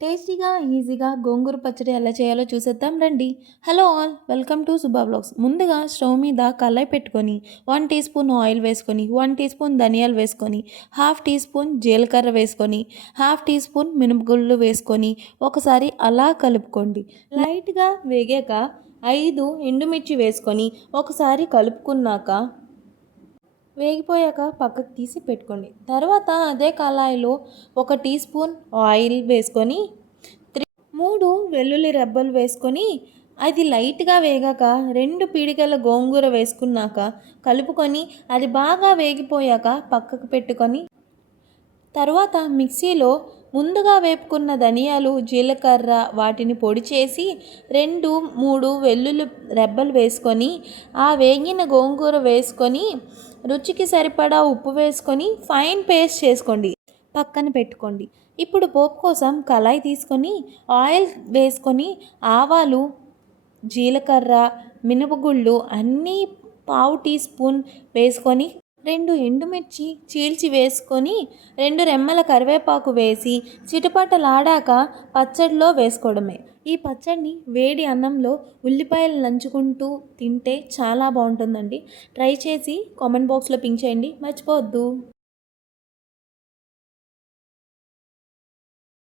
టేస్టీగా, ఈజీగా గోంగూర పచ్చడి ఎలా చేయాలో చూసేద్దాం రండి. Hello all, welcome to Subba blogs. ముందుగా స్టవ్ మీద కళాయి పెట్టుకొని 1 టీ స్పూన్ ఆయిల్ వేసుకొని, 1 టీ స్పూన్ ధనియాలు వేసుకొని, హాఫ్ టీ స్పూన్ జీలకర్ర వేసుకొని, హాఫ్ టీ స్పూన్ మినపగుళ్ళు వేసుకొని ఒకసారి అలా కలుపుకోండి. లైట్గా వేగాక 5 ఎండుమిర్చి వేసుకొని ఒకసారి కలుపుకున్నాక వేగిపోయాక పక్కకు తీసి పెట్టుకోండి. తర్వాత అదే కళాయిలో 1 టీ స్పూన్ ఆయిల్ వేసుకొని 3 వెల్లుల్లి రెబ్బలు వేసుకొని అది లైట్గా వేగాక 2 పీడికల గోంగూర వేసుకున్నాక కలుపుకొని అది బాగా వేగిపోయాక పక్కకు పెట్టుకొని తర్వాత మిక్సీలో ముందుగా వేపుకున్న ధనియాలు, జీలకర్ర వాటిని పొడి చేసి 2, 3 వెల్లుల్లి రెబ్బలు వేసుకొని ఆ వేగిన గోంగూర వేసుకొని రుచికి సరిపడా ఉప్పు వేసుకొని ఫైన్ పేస్ట్ చేసుకోండి, పక్కన పెట్టుకోండి. ఇప్పుడు పోపు కోసం కళాయి తీసుకొని ఆయిల్ వేసుకొని ఆవాలు, జీలకర్ర, మినపగుళ్ళు అన్నీ పావు టీ స్పూన్ వేసుకొని 2 ఎండుమిర్చి చీల్చి వేసుకొని 2 రెమ్మల కరివేపాకు వేసి చిటపటలాడాక పచ్చడిలో వేసుకోవడమే. ఈ పచ్చడిని వేడి అన్నంలో ఉల్లిపాయలు నంచుకుంటూ తింటే చాలా బాగుంటుందండి. ట్రై చేసి కామెంట్ బాక్స్లో పింక్ చేయండి, మర్చిపోవద్దు.